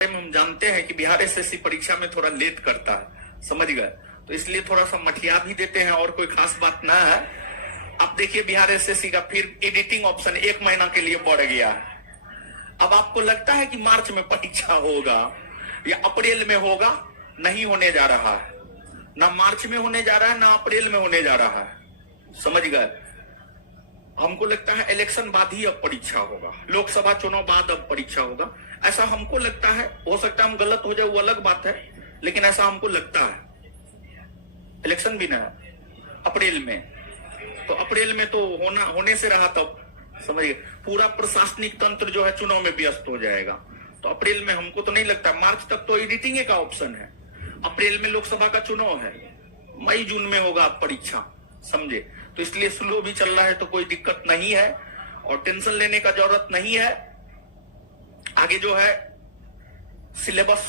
हम जानते हैं कि बिहार एसएससी परीक्षा में थोड़ा लेट करता है, समझ गए। तो इसलिए थोड़ा सा मठिया भी देते हैं और कोई खास बात ना है। अब देखिए बिहार एसएससी का फिर एडिटिंग ऑप्शन 1 महीना के लिए बढ़ गया है। अब आपको लगता है कि मार्च में परीक्षा होगा या अप्रैल में होगा? नहीं होने जा रहा है, ना मार्च में होने जा रहा है ना अप्रैल में होने जा रहा है, समझ गए। हमको लगता है इलेक्शन बाद ही अब परीक्षा होगा, लोकसभा चुनाव बाद अब परीक्षा होगा, ऐसा हमको लगता है। हो सकता है हम गलत हो जाए, वो अलग बात है, लेकिन ऐसा हमको लगता है। इलेक्शन भी ना है अप्रैल में, तो अप्रैल में तो होने से रहा तब, समझिए। पूरा प्रशासनिक तंत्र जो है चुनाव में व्यस्त हो जाएगा, तो अप्रैल में हमको तो नहीं लगता। मार्च तक तो एडिटिंग का ऑप्शन है, अप्रैल में लोकसभा का चुनाव है, मई जून में होगा परीक्षा, समझे। तो इसलिए स्लो भी चल रहा है, तो कोई दिक्कत नहीं है और टेंशन लेने का जरूरत नहीं है। आगे जो है सिलेबस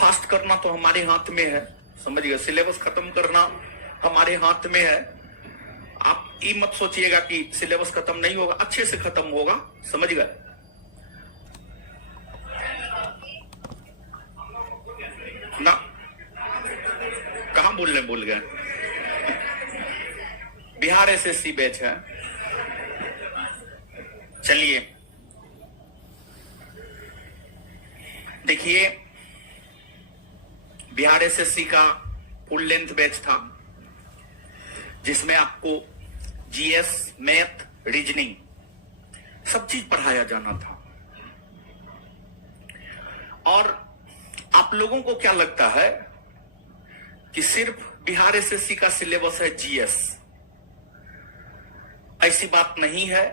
फास्ट करना तो हमारे हाथ में है, समझिए। सिलेबस खत्म करना हमारे हाथ में है। आप ये मत सोचिएगा कि सिलेबस खत्म नहीं होगा, अच्छे से खत्म होगा, समझ गए ना। कहां बोल गए। बिहार एसएससी बैच है। चलिए देखिए, बिहार एसएससी का फुल लेंथ बैच था जिसमें आपको जीएस, मैथ, रीजनिंग सब चीज पढ़ाया जाना था। और आप लोगों को क्या लगता है कि सिर्फ बिहार एसएससी का सिलेबस है जीएस? ऐसी बात नहीं है।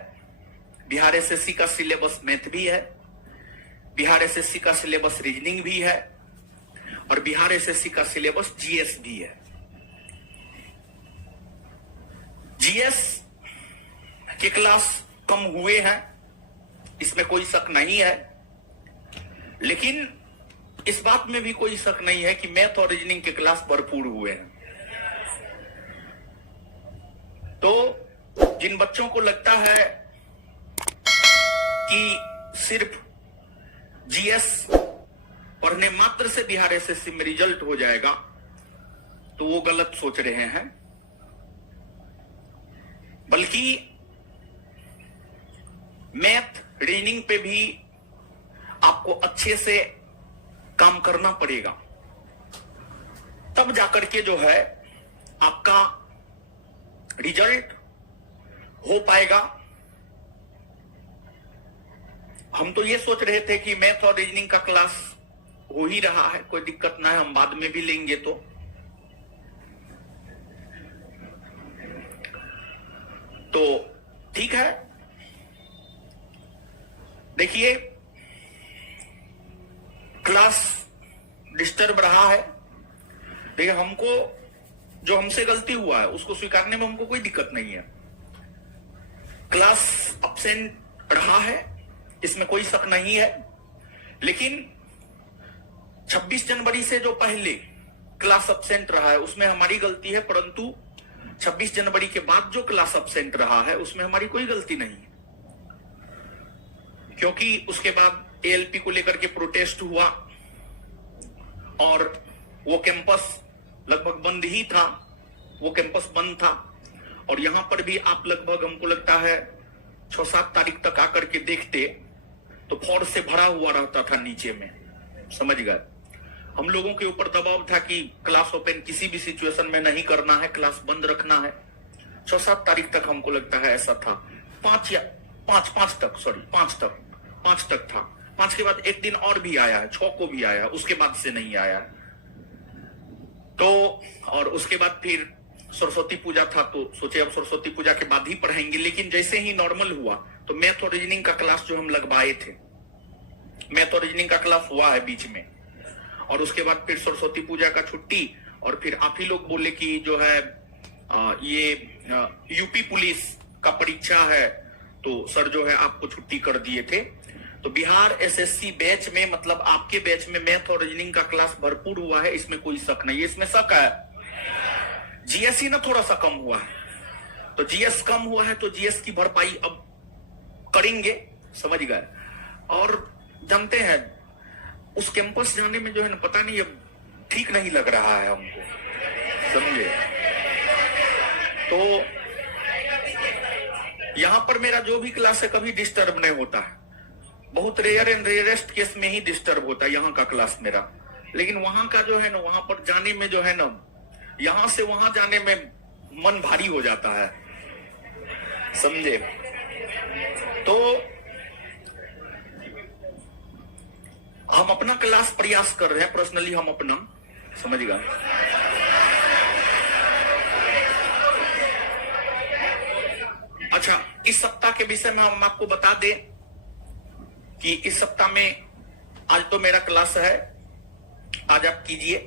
बिहार एसएससी का सिलेबस मैथ भी है, बिहार एसएससी का सिलेबस रीजनिंग भी है और बिहार एसएससी का सिलेबस जीएस भी है। जीएस के क्लास कम हुए हैं, इसमें कोई शक नहीं है, लेकिन इस बात में भी कोई शक नहीं है कि मैथ और रीजनिंग के क्लास भरपूर हुए हैं। तो जिन बच्चों को लगता है कि सिर्फ जीएस पढ़ने मात्र से बिहार एसएससी में रिजल्ट हो जाएगा, तो वो गलत सोच रहे हैं। बल्कि मैथ, रीजनिंग पे भी आपको अच्छे से काम करना पड़ेगा, तब जाकर के जो है आपका रिजल्ट हो पाएगा। हम तो ये सोच रहे थे कि मैथ और रीजनिंग का क्लास हो ही रहा है, कोई दिक्कत ना है, हम बाद में भी लेंगे। तो ठीक है। देखिए क्लास डिस्टर्ब रहा है। देखिए हमको जो हमसे गलती हुआ है उसको स्वीकारने में हमको कोई दिक्कत नहीं है। क्लास अब्सेंट रहा है, इसमें कोई शक नहीं है, लेकिन 26 जनवरी से जो पहले क्लास अब्सेंट रहा है उसमें हमारी गलती है, परंतु 26 जनवरी के बाद जो क्लास अब्सेंट रहा है उसमें हमारी कोई गलती नहीं है, क्योंकि उसके बाद एएलपी को लेकर के प्रोटेस्ट हुआ और वो कैंपस लगभग बंद ही था, वो कैंपस बंद था। और यहां पर भी आप लगभग हमको लगता है 6-7 तारीख तक आकर के देखते तो फौज से भरा हुआ रहता था नीचे में, समझ गए। हम लोगों के ऊपर दबाव था कि क्लास ओपन किसी भी सिचुएशन में नहीं करना है, क्लास बंद रखना है। 6-7 तारीख तक हमको लगता है ऐसा था, 5 तक था। 5 के बाद एक दिन और भी आया है, 6 को भी आया, उसके बाद से नहीं आया। तो और उसके बाद फिर सरस्वती पूजा था, तो सोचे अब सरस्वती पूजा के बाद ही पढ़ाएंगे। लेकिन जैसे ही नॉर्मल हुआ तो मैथ और रीजनिंग का क्लास जो हम लगवाए थे, मैथ और रीजनिंग का क्लास हुआ है बीच में, और उसके बाद फिर सरस्वती पूजा का छुट्टी। और फिर आप ही लोग बोले कि जो है ये यूपी पुलिस का परीक्षा है, तो सर जो है आपको छुट्टी कर दिए थे। तो बिहार एसएससी बैच में, मतलब आपके बैच में मैथ और रीजनिंग का क्लास भरपूर हुआ है, इसमें कोई शक नहीं है। इसमें शक है जीएस ही ना थोड़ा सा कम हुआ है, तो जीएस कम हुआ है तो जीएस की भरपाई अब करेंगे, समझ गए। और जानते हैं उस कैंपस जाने में जो है ना, पता नहीं अब ठीक नहीं लग रहा है हमको, समझे। तो यहां पर मेरा जो भी क्लास है कभी डिस्टर्ब नहीं होता है, बहुत रेयर एंड रेयरेस्ट केस में ही डिस्टर्ब होता है यहाँ का क्लास मेरा। लेकिन वहां का जो है ना, वहां पर जाने में जो है ना, यहां से वहां जाने में मन भारी हो जाता है, समझे। तो हम अपना क्लास प्रयास कर रहे हैं, पर्सनली हम अपना, समझिएगा। अच्छा, इस सप्ताह के विषय में हम आपको बता दें कि इस सप्ताह में आज तो मेरा क्लास है, आज आप कीजिए,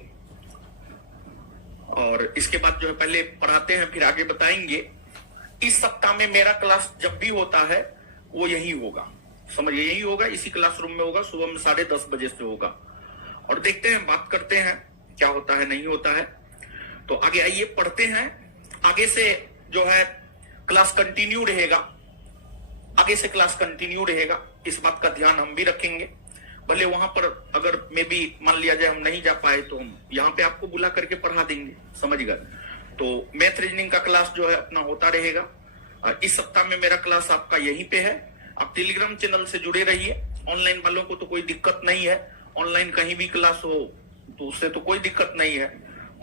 और इसके बाद जो है पहले पढ़ाते हैं फिर आगे बताएंगे। इस सप्ताह में मेरा क्लास जब भी होता है वो यही होगा, समझिए, यही होगा, इसी क्लासरूम में होगा, सुबह में 10:30 बजे से होगा। और देखते हैं, बात करते हैं क्या होता है नहीं होता है। तो आगे आइए पढ़ते हैं। आगे से जो है क्लास कंटिन्यू रहेगा, आगे से क्लास कंटिन्यू रहेगा, इस बात का ध्यान हम भी रखेंगे। भले वहां पर अगर मे भी मान लिया जाए हम नहीं जा पाए तो हम यहाँ पे आपको बुला करके पढ़ा देंगे, समझ गए। तो मैथ रीजनिंग का क्लास जो है अपना होता रहेगा। इस सप्ताह में मेरा क्लास आपका यहीं पे है। आप टेलीग्राम चैनल से जुड़े रहिए। ऑनलाइन वालों को तो कोई दिक्कत नहीं है, ऑनलाइन कहीं भी क्लास हो तो उससे तो कोई दिक्कत नहीं है।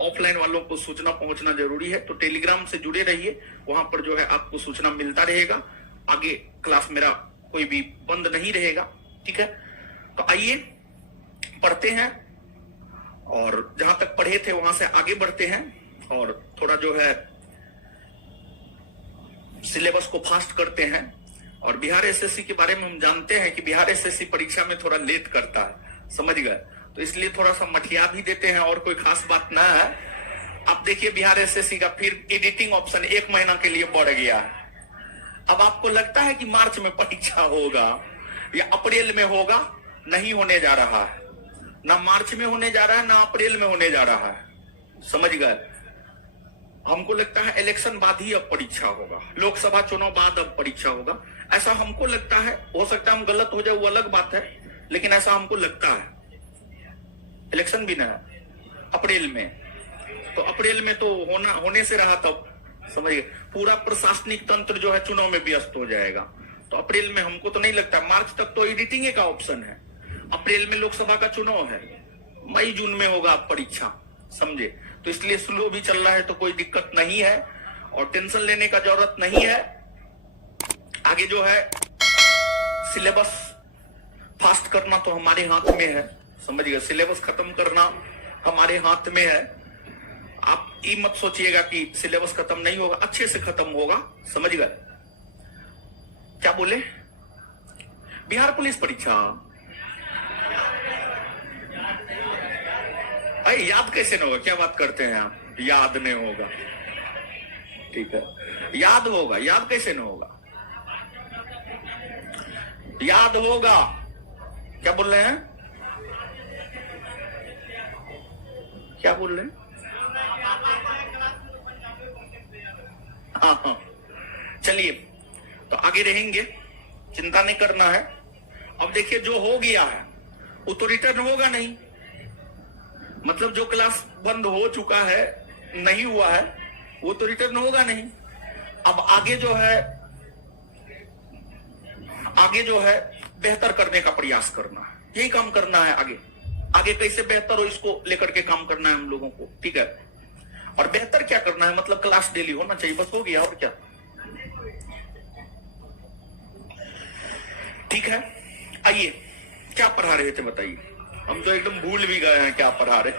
ऑफलाइन वालों को सूचना पहुंचना जरूरी है, तो टेलीग्राम से जुड़े रहिए, वहां पर जो है आपको सूचना मिलता रहेगा। आगे क्लास मेरा कोई भी बंद नहीं रहेगा, ठीक है। तो आइए पढ़ते हैं, और जहां तक पढ़े थे वहां से आगे बढ़ते हैं, और थोड़ा जो है सिलेबस को फास्ट करते हैं। और बिहार एसएससी के बारे में हम जानते हैं कि बिहार एसएससी परीक्षा में थोड़ा लेट करता है, समझ गए, तो इसलिए थोड़ा सा मठिया भी देते हैं, और कोई खास बात ना है। अब देखिए बिहार एसएससी का फिर एडिटिंग ऑप्शन 1 महीना के लिए बढ़ गया है। अब आपको लगता है कि मार्च में परीक्षा होगा या अप्रैल में होगा, नहीं होने जा रहा है, ना मार्च में होने जा रहा है ना अप्रैल में होने जा रहा है, समझ गए। हमको लगता है इलेक्शन बाद ही अब परीक्षा होगा, लोकसभा चुनाव बाद अब परीक्षा होगा, ऐसा हमको लगता है। हो सकता है हम गलत हो जाए, वो अलग बात है, लेकिन ऐसा हमको लगता है। इलेक्शन भी ना अप्रैल में, तो अप्रैल में तो होने से रहा तब, समझिए, पूरा प्रशासनिक तंत्र जो है चुनाव में व्यस्त हो जाएगा। तो अप्रैल में हमको तो नहीं लगता। मार्च तक तो एडिटिंग का ऑप्शन है, अप्रैल में लोकसभा का चुनाव है, मई जून में होगा परीक्षा, समझे। तो इसलिए स्लो भी चल रहा है, तो कोई दिक्कत नहीं है और टेंशन लेने का जरूरत नहीं है। आगे जो है सिलेबस फास्ट करना तो हमारे हाथ में है, समझिए, सिलेबस खत्म करना हमारे हाथ में है। आप ये मत सोचिएगा कि सिलेबस खत्म नहीं होगा, अच्छे से खत्म होगा, समझ गए। क्या बोले? बिहार पुलिस परीक्षा, अरे याद कैसे नहीं होगा, क्या बात करते हैं आप, याद नहीं होगा, ठीक है, याद होगा, याद कैसे नहीं होगा, याद होगा। क्या बोल रहे हैं, क्या बोल रहे हैं? हाँ, चलिए तो आगे रहेंगे, चिंता नहीं करना है। अब देखिए जो हो गया है वो तो रिटर्न होगा नहीं, मतलब जो क्लास बंद हो चुका है, नहीं हुआ है, वो तो रिटर्न होगा नहीं। अब आगे जो है बेहतर करने का प्रयास करना है, यही काम करना है। आगे कैसे बेहतर हो इसको लेकर के काम करना है हम लोगों को, ठीक है। और बेहतर क्या करना है, मतलब क्लास डेली होना चाहिए, बस हो गया, और क्या, ठीक है। आइए क्या पढ़ा रहे थे बताइए, हम तो एकदम भूल भी गए हैं क्या पढ़ा रहे।